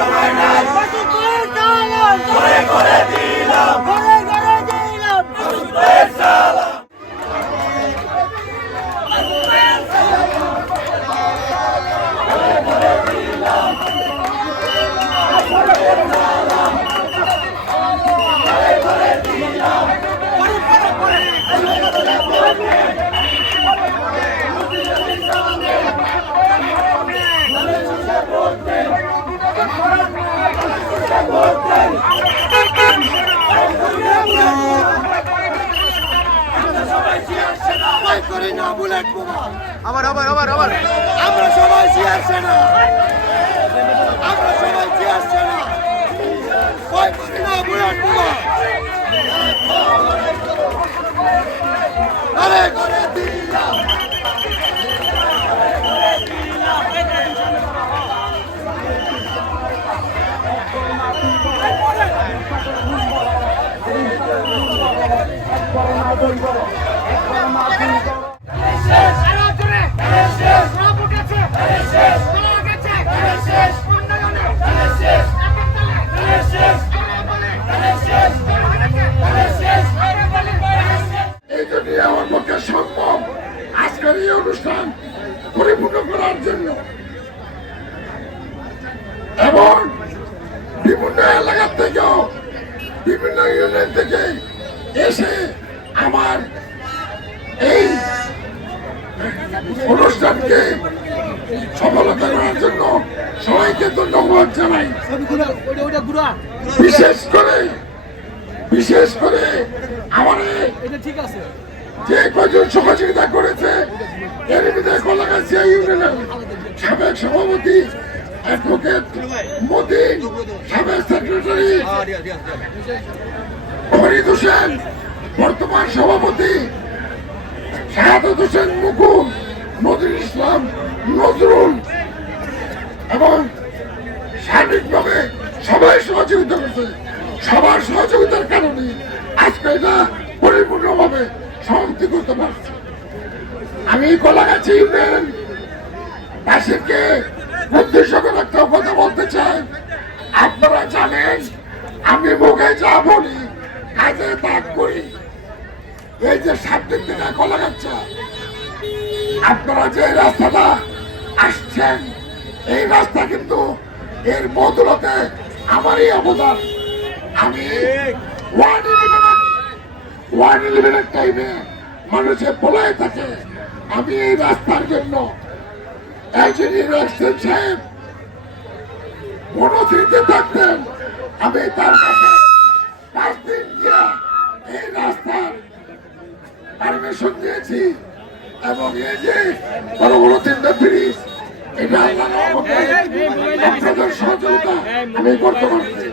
Joanna. করি bullet বোমা আবার আবার আবার আবার আমরা সবাই চেয়ার সেনা আমরা সবাই চেয়ার সেনা ভয় করি না বুলেট ঘরে দিলাম এই করার জন্য। এবং বিভিন্ন এলাকা থেকেও বিভিন্ন ইউনিয়ন থেকে এসে আমার এই অনুষ্ঠানকে সফলতা করার জন্য সবাইকে ধন্যবাদ জানাই। বিশেষ করে বিশেষ করে আমার যে কজন সহযোগিতা করেছে এর ভিতরে কলাগাছিয়া ইউনিয়নের সাবেক সভাপতি অ্যাডভোকেট মতিন, সাবেক সেক্রেটারি ফরিদ হোসেন, বর্তমান সভাপতি শাহাদত হোসেন মুকুল, নজরুল ইসলাম নজরুল এবং সার্বিকভাবে সবাই সহযোগিতা করছে। সবার সহযোগিতার কারণে আজকে এটা পরিপূর্ণভাবে সমাপ্তি করতে পারছি। আমি কলাগাছি ইউনিয়ন বাসীকে উদ্দেশ্য করে একটা কথা বলতে চাই। আপনারা জানেন আমি মুখে যা বলি কাজে ত্যাগ করি এই যে সামনের দিকে কলাগাছা আপনারা যে রাস্তাটা আসছেন এই রাস্তা কিন্তু এর বদলতে আমারই অবদান। আমি ওয়ার্ড ইলেভেনের ওয়ার্ড ইলেভেনের টাইমে মানুষে পলায় থাকে আমি এই রাস্তার জন্য সাহেব থাকতেন আমি তার কাছে পাঁচ দিন গিয়া এই রাস্তার পারমিশন দিয়েছি এবং এই যে বড় বড় তিনটা ব্রিজ এটা আপনাদের সহযোগিতা আমি করতে পারছি